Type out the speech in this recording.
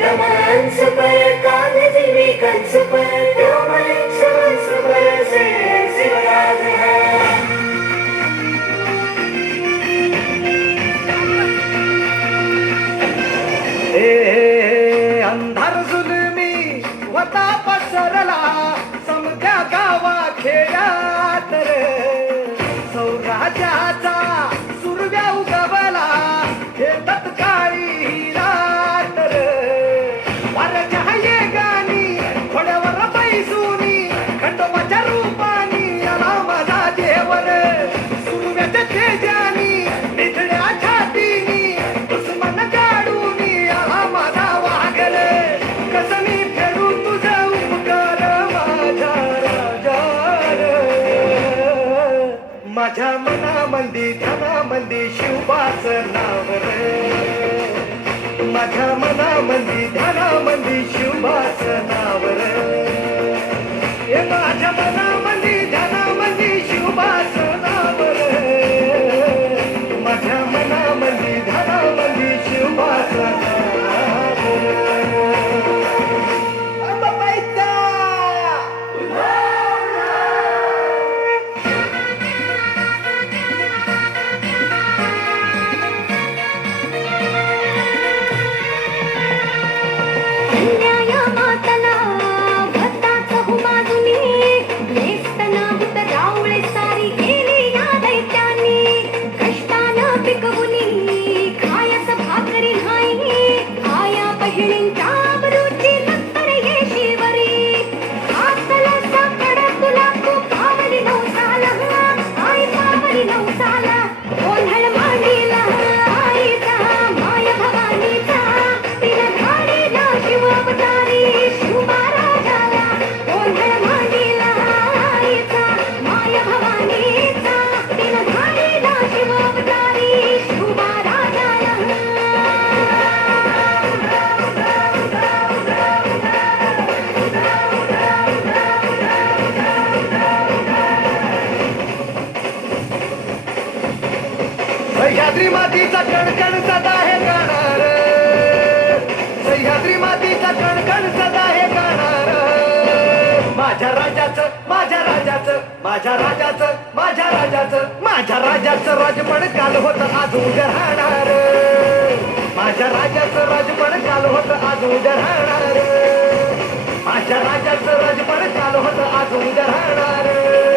कंस पर कागजी कंस पर वंश पर से शिवराज है। अंधार जुलमी होता पसरला समध्या गावा खेड्यात रे सौराज्याचा सुरव्या उगवला हे तत्काळी रात रे वाऱ्याच्या ये गाणी घोड्यावर बैसूनी खंडोबाच्या रूपानी आला माझा देवर सुरव्याच्या तेजानी निधड्या छातीनी दुश्मन गाडूनी आला माझा वाघर कसमी फेरू तुझा उपकार माझा राजा माझ्या मनामंदी ध्यानामंदी शिवबाच नाव रे माझ्या मनामंदी ध्यानामंदी शिवबाच नाव रे हे माझ्या मनामंदी ध्यानामंदी शिवबाच नाव रे माझ्या मनामंदी ध्यानामंदी शिवबाच नाव रे अंबाबाईचा अन्याय मातला भक्ताच हुमाजुनी लेस्तना भूत रावळे सारी गेली या दैत्यानी कष्टानं पिकवुनी खायस भाकरी नाही आया बहिणींच्या आबरूची नंतर येशीवरी हातला साकडा तुला तू पावली नवसाला आई पावली नवसाला गोंधळ मांडीला आईचा माय भवानीचा तिला धाडीला शिव अवतारी शिवबा राजाला गोंधळ मांडीला आईचा माय भवानीचा तिला धाडीला शिव अवतारी शिवबा राजाला सह्याद्री मातीचा कणकण सदा हे गाणार सह्याद्री मातीचा कणकण सदा हे गाणार माझ्या राजाचं माझ्या राजाचं माझ्या राजाचं माझ्या राजाचं माझ्या राजाचं राजपण काल होतं आज उद्या राहणार माझ्या राजाचं राजपण काल होतं आज उद्या राहणार माझ्या राजाचं राजपण काल होतं आज उद्या राहणार